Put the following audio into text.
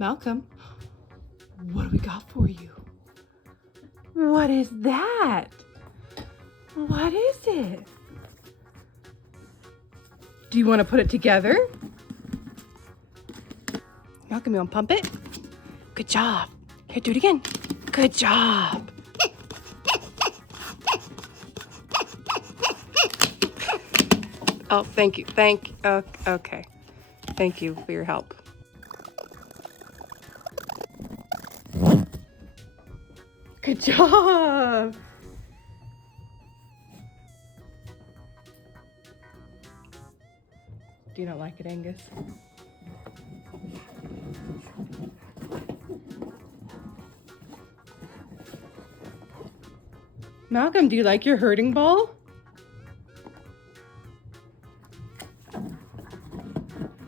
Malcolm, what do we got for you? What is that? What is it? Do you want to put it together? Malcolm, you want to pump it? Good job. Here, do it again. Good job. Oh, thank you. Okay. Thank you for your help. Good job. Do you not like it, Angus? Malcolm, do you like your herding ball?